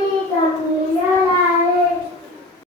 freedom.